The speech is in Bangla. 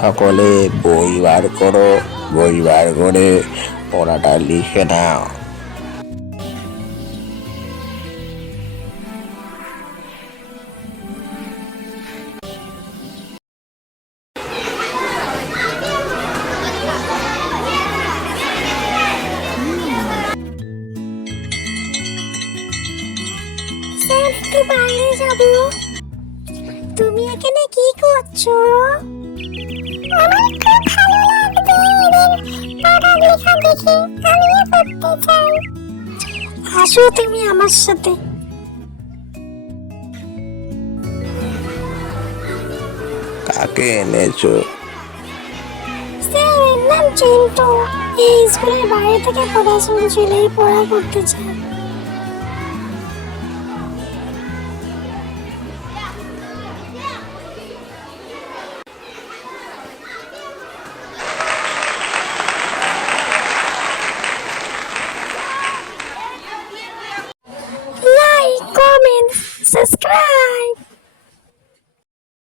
সকলে বই বার করো বই বার করে পড়াটা লিখে নাও। তুমি এখানে করছ? আমার খুব ভালো লাগছে এদের পড়ালেখা দেখে আমিও পড়তে চাই। আসো তুমি আমার সাথে। কাকে এনেছো? স্যার এর নাম চিন্টু এই স্কুলের বাইরে থেকে পড়াশোনা ছিল পড়া করতে চায়। Subscribe.